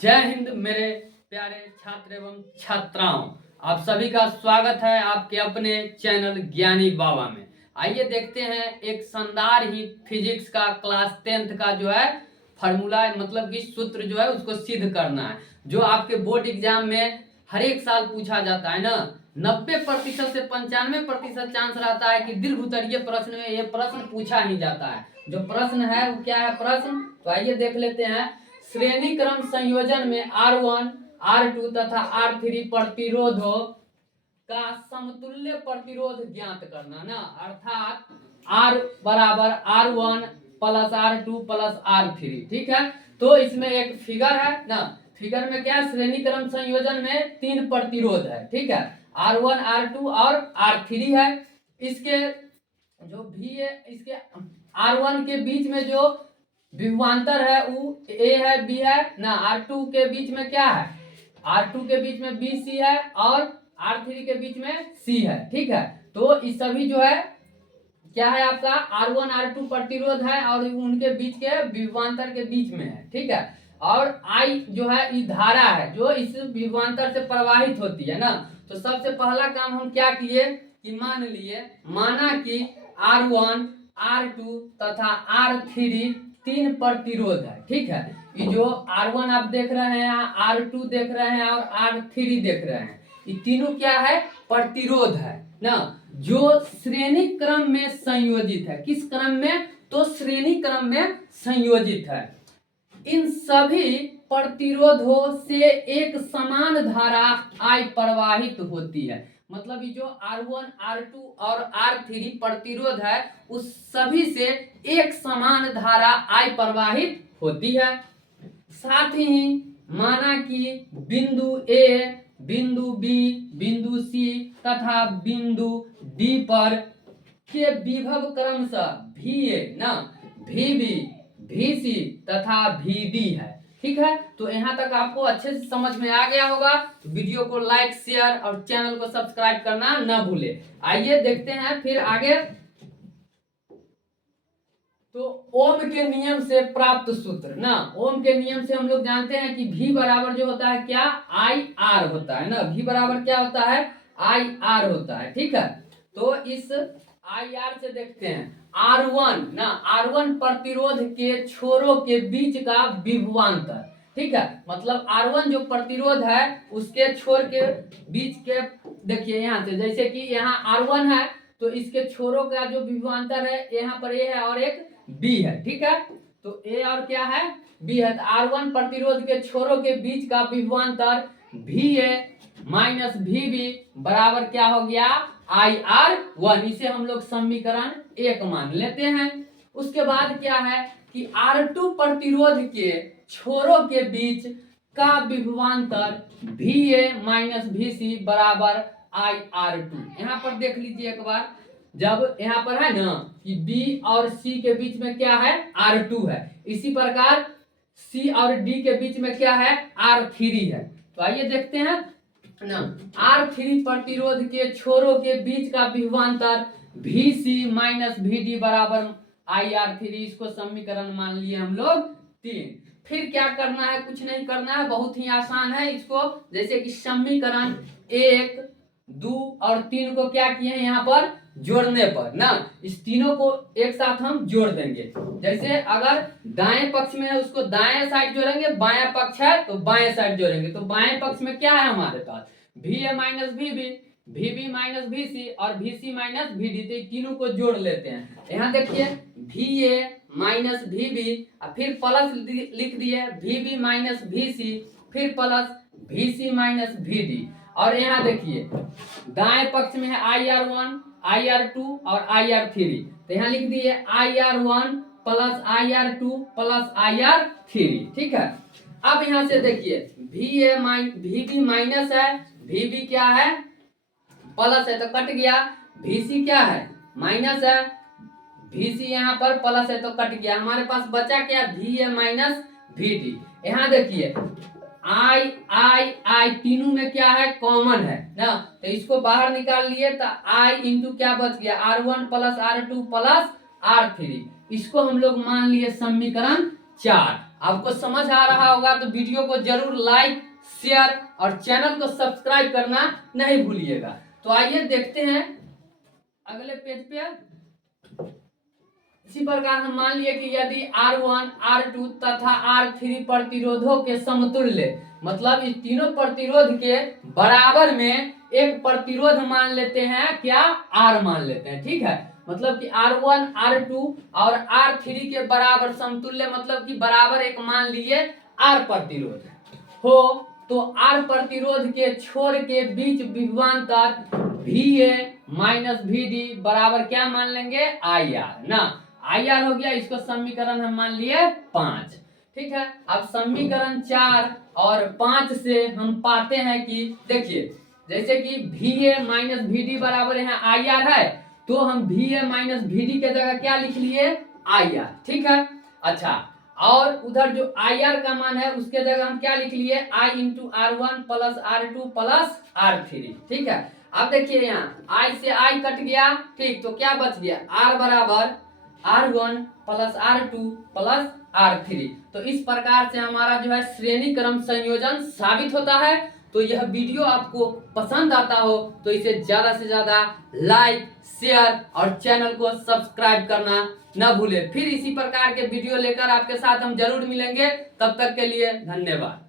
जय हिंद मेरे प्यारे छात्र एवं छात्राओं, आप सभी का स्वागत है आपके अपने चैनल ज्ञानी बाबा में। आइए देखते हैं एक शानदार ही फिजिक्स का क्लास 10th का जो है फार्मूला, मतलब कि सूत्र जो है उसको सिद्ध करना है, जो आपके बोर्ड एग्जाम में हर एक साल पूछा जाता है ना। 90% से 95% चांस रहता है कि दीर्घ उत्तरीय प्रश्न में ये प्रश्न पूछा ही जाता है। जो प्रश्न है वो क्या है प्रश्न, तो आइए देख लेते हैं। श्रेणी क्रम संयोजन में R1, R2 तथा R3 प्रतिरोधों का समतुल्य प्रतिरोध ज्ञात करना ना, अर्थात R बराबर R1 plus R2 plus R3। ठीक है, तो इसमें एक फिगर है ना, फिगर में क्या है, श्रेणी क्रम संयोजन में 3 प्रतिरोध है। ठीक है, R1, R2 और R3 है। इसके जो भी है, इसके R1 के बीच में जो विभवांतर है वो ए है, बी है ना। R2 के बीच में क्या है, R2 के बीच में बी सी है और R3 के बीच में सी है। ठीक है, तो इस सभी जो है क्या है आपका R1 R2 प्रतिरोध है और उनके बीच के विभवांतर के बीच में है। ठीक है, और I जो है ये धारा है जो इस विभवांतर से प्रवाहित होती है ना। तो सबसे पहला काम हम क्या किए कि माना कि R1 R2 तथा R3 3 प्रतिरोध है। ठीक है, ये जो R1 आप देख रहे हैं, R2 देख रहे हैं और R3 देख रहे हैं, ये तीनों क्या है प्रतिरोध है ना, जो श्रेणी क्रम में संयोजित है। किस क्रम में, तो श्रेणी क्रम में संयोजित है। इन सभी प्रतिरोधों से एक समान धारा I प्रवाहित होती है। मतलब ये जो R1, R2 और R3 प्रतिरोध है उस सभी से एक समान धारा I प्रवाहित होती है। साथ ही माना कि बिंदु A, बिंदु B, बिंदु C तथा बिंदु D पर के विभव क्रमशः VA ना, VB, VC तथा VD है। ठीक है, तो यहाँ तक आपको अच्छे से समझ में आ गया होगा। तो वीडियो को लाइक, शेयर और चैनल को सब्सक्राइब करना ना भूले। आइए देखते हैं फिर आगे। तो ओम के नियम से प्राप्त सूत्र ना, ओम के नियम से हम लोग जानते हैं कि V बराबर जो होता है क्या, IR होता है ना। V बराबर क्या होता है, IR होता है। ठीक है, तो इस IR से देखते हैं R1 ना, R1 प्रतिरोध के छोरों के बीच का विभवांतर। ठीक है, मतलब R1 जो प्रतिरोध है उसके छोर के बीच के, देखिए यहाँ से, जैसे कि यहाँ R1 है तो इसके छोरों का जो विभवांतर है, यहाँ पर A है और एक B है। ठीक है, तो A और क्या है, B है। तो R1 प्रतिरोध के छोरों के बीच का विभवांतर VA माइनस VB बराबर क्या हो गया, IR1। इसे हम लोग समीकरण 1 मान लेते हैं। उसके बाद क्या है कि R2 प्रतिरोध के छोरों के बीच का विभवांतर VA माइनस VC बराबर IR2। यहाँ पर देख लीजिए एक बार, जब यहाँ पर है ना कि B और C के बीच में क्या है, R2 है, इसी प्रकार C और D के बीच में क्या है, R3 है। तो आइए देखते हैं ना, R3 प्रतिरोध के छोरों के बीच का विभवांतर VC माइनस VD बराबर IR3। इसको समीकरण मान लिए हम लोग 3। फिर क्या करना है, कुछ नहीं करना है, बहुत ही आसान है। इसको जैसे कि समीकरण 1, 2 और 3 को क्या किए हैं यहाँ पर जोड़ने पर ना, इस तीनों को एक साथ हम जोड़ देंगे। जैसे अगर दाएं पक्ष में है उसको दाएं साइड जोड़ेंगे, बाएं पक्ष है तो बाएं साइड जोड़ेंगे। तो बाएं पक्ष में क्या है हमारे पास, VA minus VB, VB minus VC और VC माइनस VD। तो तीनों को जोड़ लेते हैं। यहाँ देखिए VA माइनस VB, फिर प्लस लिख दिए VB माइनस VC, फिर प्लस VC माइनस VD। और यहाँ देखिए दाएं पक्ष में है IR1, IR2 और IR3। तो यहाँ लिख दिए IR1 plus IR2 plus IR3। ठीक है, अब यहाँ से देखिए VB माइनस है, VB क्या है प्लस है तो कट गया, VC क्या है माइनस है, VC यहाँ पर प्लस है तो कट गया। हमारे पास बचा क्या, VA माइनस VD। यहाँ देखिए I तीनों में क्या है, कॉमन है ना, तो इसको बाहर निकाल लिए तो I इंटू क्या बच गया, R1 plus R2 plus R3। इसको हम लोग मान लिए समीकरण 4। आपको समझ आ रहा होगा तो वीडियो को जरूर लाइक, शेयर और चैनल को सब्सक्राइब करना नहीं भूलिएगा। तो आइए देखते हैं अगले पेज पे। इसी प्रकार हम मान लिए कि यदि R1, R2 तथा R3 प्रतिरोधों के समतुल्य, मतलब इस तीनों प्रतिरोध के बराबर में एक प्रतिरोध मान लेते हैं, क्या R मान लेते हैं, ठीक है। मतलब कि R1, R2 और R3 के बराबर समतुल्य, मतलब कि बराबर एक मान लिए R प्रतिरोध हो, तो R प्रतिरोध के छोर के बीच विभवांतर VA माइनस VD बराबर क्या मान लेंगे, IR ना। IR हो गया, इसको समीकरण हम मान लिए 5, ठीक है। अब समीकरण 4 और 5 से हम पाते हैं कि देखिए, जैसे कि VA माइनस VD बराबर यहाँ IR है, तो हम VA माइनस VD के जगह क्या लिख लिए, IR, ठीक है। अच्छा, और उधर जो IR का मान है उसके जगह हम क्या लिख लिए, I into R1 plus R2 plus R3, ठीक है। अब देखिए यहाँ I से I कट गया, ठीक, तो क्या बच गया, R बराबर R1 plus R2 plus R3। तो इस प्रकार से हमारा जो है श्रेणी क्रम संयोजन साबित होता है। तो यह वीडियो आपको पसंद आता हो तो इसे ज्यादा से ज्यादा लाइक, शेयर और चैनल को सब्सक्राइब करना न भूले। फिर इसी प्रकार के वीडियो लेकर आपके साथ हम जरूर मिलेंगे। तब तक के लिए धन्यवाद।